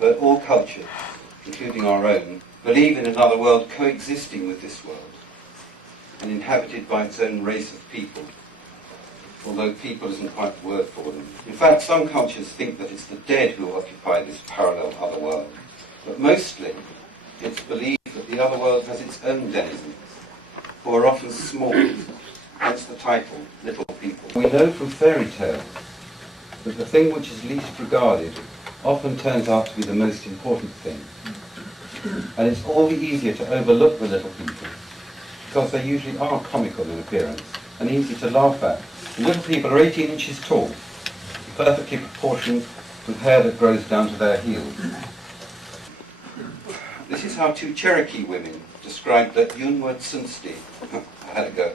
but all cultures, including our own, believe in another world coexisting with this world and inhabited by its own race of people, although people isn't quite the word for them. In fact, some cultures think that it's the dead who occupy this parallel other world, but mostly it's believed that the other world has its own denizens, who are often small, hence the title, little people. We know from fairy tales that the thing which is least regarded often turns out to be the most important thing. And it's all the easier to overlook the little people, because they usually are comical in appearance and easy to laugh at. The little people are 18 inches tall, perfectly proportioned, with hair that grows down to their heels. This is how two Cherokee women described the Yunwa Tsunsti, I had a go,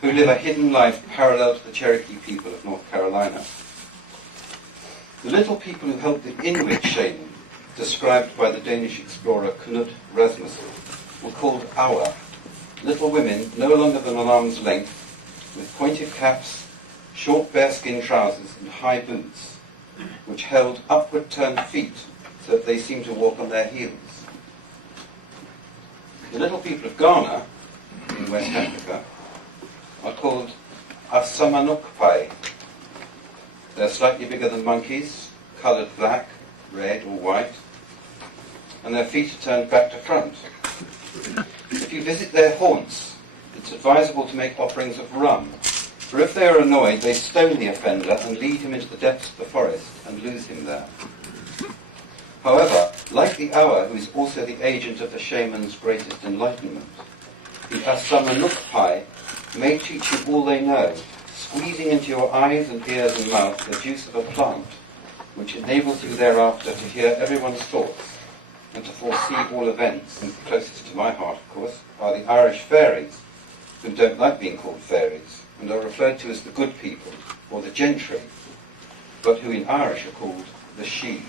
who live a hidden life parallel to the Cherokee people of North Carolina. The little people who helped the Inuit shaman, described by the Danish explorer Knut Rasmussen, were called Awa, little women no longer than an arm's length, with pointed caps, short bearskin trousers and high boots, which held upward turned feet so that they seemed to walk on their heels. The little people of Ghana, in West Africa, are called Asamanokpai. They're slightly bigger than monkeys, coloured black, red or white, and their feet are turned back to front. If you visit their haunts, it's advisable to make offerings of rum, for if they are annoyed, they stone the offender and lead him into the depths of the forest and lose him there. However, like the Awa, who is also the agent of the shaman's greatest enlightenment, the Asamanukpai may teach you all they know, squeezing into your eyes and ears and mouth the juice of a plant, which enables you thereafter to hear everyone's thoughts and to foresee all events. And closest to my heart, of course, are the Irish fairies, who don't like being called fairies and are referred to as the good people or the gentry, but who in Irish are called the Sidhe.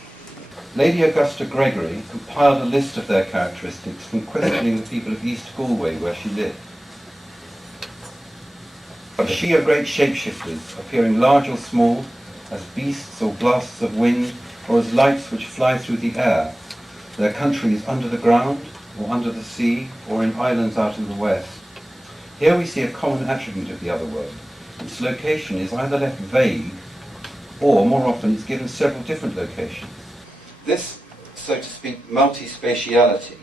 Lady Augusta Gregory compiled a list of their characteristics from questioning the people of East Galway where she lived. The Sidhe are great shapeshifters, appearing large or small, as beasts or blasts of wind, or as lights which fly through the air. Their country is under the ground, or under the sea, or in islands out in the west. Here we see a common attribute of the other world. Its location is either left vague, or more often it's given several different locations. This, so to speak, multi-spatiality,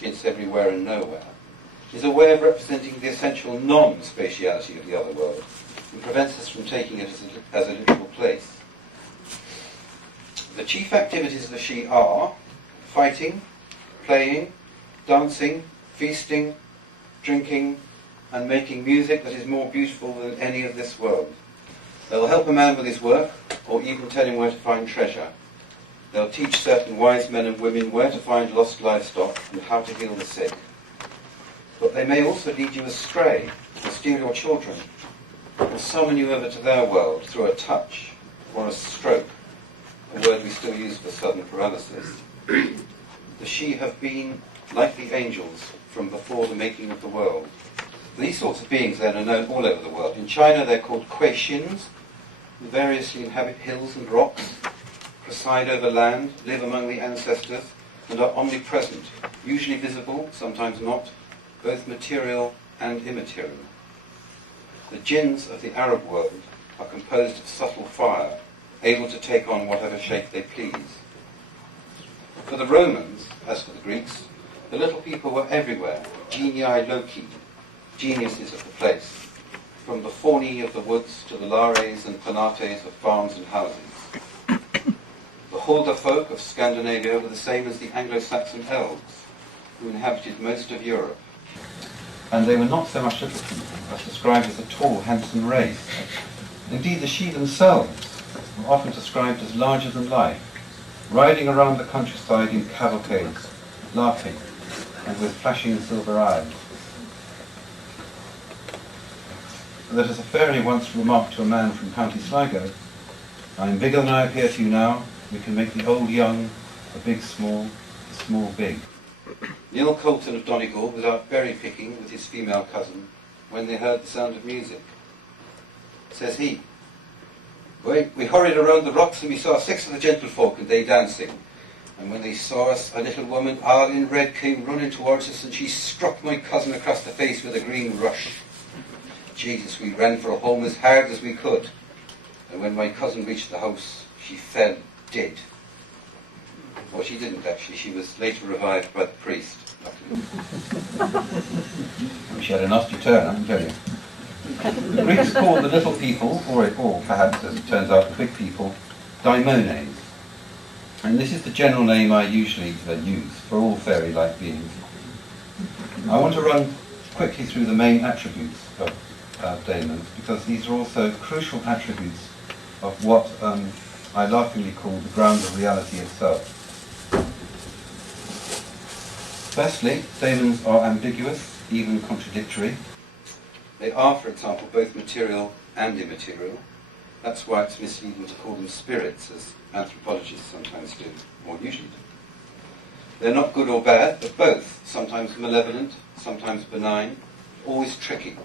it's everywhere and nowhere, is a way of representing the essential non-spatiality of the other world, and prevents us from taking it as a literal place. The chief activities of the Sidhe are fighting, playing, dancing, feasting, drinking, and making music that is more beautiful than any of this world. They'll help a man with his work, or even tell him where to find treasure. They'll teach certain wise men and women where to find lost livestock and how to heal the sick. But they may also lead you astray, or steal your children, or summon you over to their world through a touch or a stroke, a word we still use for sudden paralysis. The Sidhe have been, like the angels, from before the making of the world. These sorts of beings then are known all over the world. In China they're called Kuei-shins, who variously inhabit hills and rocks, preside over land, live among the ancestors, and are omnipresent, usually visible, sometimes not, both material and immaterial. The jinns of the Arab world are composed of subtle fire, able to take on whatever shape they please. For the Romans, as for the Greeks, the little people were everywhere, genii loci, geniuses of the place, from the fauni of the woods to the lares and penates of farms and houses. The Hulda folk of Scandinavia were the same as the Anglo-Saxon elves, who inhabited most of Europe. And they were not so much little people as described as a tall, handsome race. Indeed, the Sidhe themselves were often described as larger than life, riding around the countryside in cavalcades, laughing, and with flashing silver eyes. That as a fairy once remarked to a man from County Sligo, "I am bigger than I appear to you now. We can make the old young, the big small, the small big." Neil Colton of Donegal was out berry picking with his female cousin when they heard the sound of music. Says he, "We hurried around the rocks and we saw 6 of the gentlefolk and they dancing. And when they saw us, a little woman, all in red, came running towards us, and she struck my cousin across the face with a green rush. Jesus, we ran for home as hard as we could. And when my cousin reached the house, she fell dead. Well, she didn't actually. She was later revived by the priest. She had a nasty turn, I can tell you. The Greeks called the little people, or perhaps as it turns out the big people, daimones. And this is the general name I usually use for all fairy-like beings. I want to run quickly through the main attributes of daemons, because these are also crucial attributes of what I laughingly call the ground of reality itself. Firstly, daemons are ambiguous, even contradictory. They are, for example, both material and immaterial. That's why it's misleading to call them spirits, as anthropologists sometimes do, or usually do. They're not good or bad, but both, sometimes malevolent, sometimes benign, always tricky,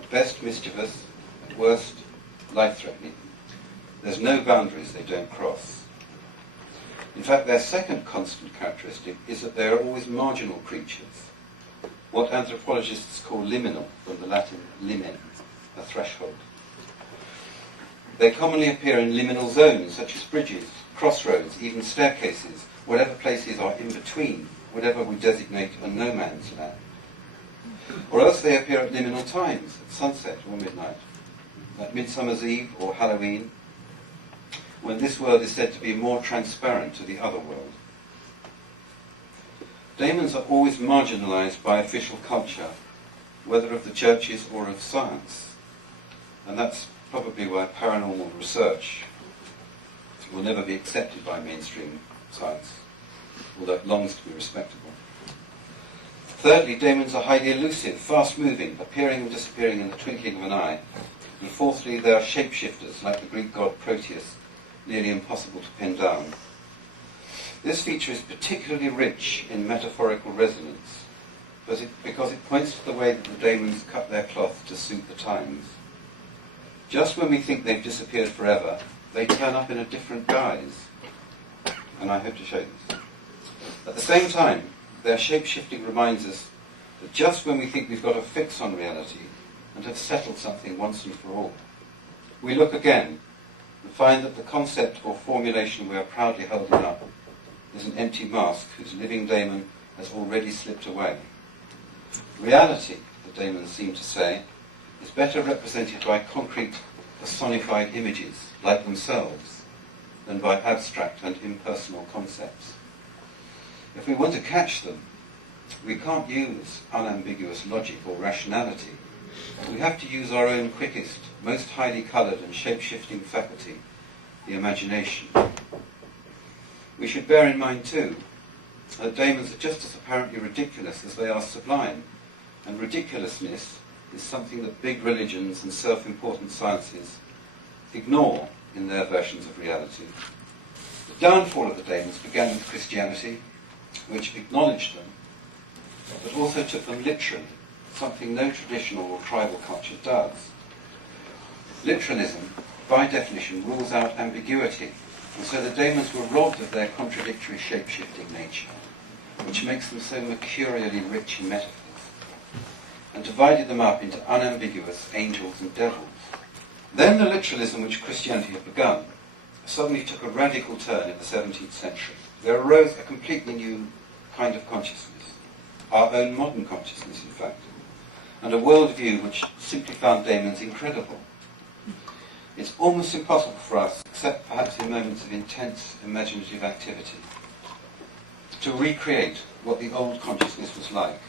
at best mischievous, at worst life-threatening. There's no boundaries they don't cross. In fact, their second constant characteristic is that they are always marginal creatures, what anthropologists call liminal, from the Latin limen, a threshold. They commonly appear in liminal zones, such as bridges, crossroads, even staircases, whatever places are in between, whatever we designate a no man's land. Or else they appear at liminal times, at sunset or midnight, at Midsummer's Eve or Halloween, when this world is said to be more transparent to the other world. Daemons are always marginalized by official culture, whether of the churches or of science. And that's probably why paranormal research will never be accepted by mainstream science, although it longs to be respectable. Thirdly, daemons are highly elusive, fast-moving, appearing and disappearing in the twinkling of an eye. And fourthly, they are shapeshifters, like the Greek god Proteus, nearly impossible to pin down. This feature is particularly rich in metaphorical resonance, because it points to the way that the daemons cut their cloth to suit the times. Just when we think they've disappeared forever, they turn up in a different guise. And I hope to show this. At the same time, their shape-shifting reminds us that just when we think we've got a fix on reality and have settled something once and for all, we look again and find that the concept or formulation we are proudly holding up is an empty mask whose living daemon has already slipped away. Reality, the daemons seem to say, is better represented by concrete, personified images, like themselves, than by abstract and impersonal concepts. If we want to catch them, we can't use unambiguous logic or rationality. We have to use our own quickest, most highly coloured and shape-shifting faculty, the imagination. We should bear in mind too that daemons are just as apparently ridiculous as they are sublime, and ridiculousness is something that big religions and self-important sciences ignore in their versions of reality. The downfall of the daemons began with Christianity, which acknowledged them, but also took them literally, something no traditional or tribal culture does. Literalism, by definition, rules out ambiguity, and so the daemons were robbed of their contradictory shape-shifting nature, which makes them so mercurially rich in metaphors, and divided them up into unambiguous angels and devils. Then the literalism which Christianity had begun suddenly took a radical turn in the 17th century. There arose a completely new kind of consciousness, our own modern consciousness, in fact, and a worldview which simply found daemons incredible. It's almost impossible for us, except perhaps in moments of intense imaginative activity, to recreate what the old consciousness was like.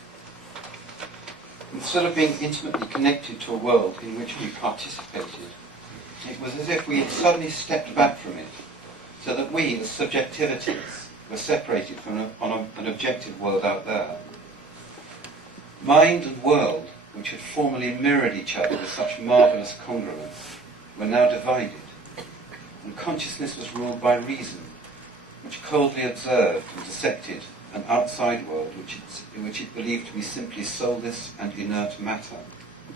Instead of being intimately connected to a world in which we participated, it was as if we had suddenly stepped back from it, so that we, as subjectivities, were separated from an objective world out there. Mind and world, which had formerly mirrored each other with such marvellous congruence, were now divided, and consciousness was ruled by reason, which coldly observed and dissected an outside world which it believed to be simply soulless and inert matter.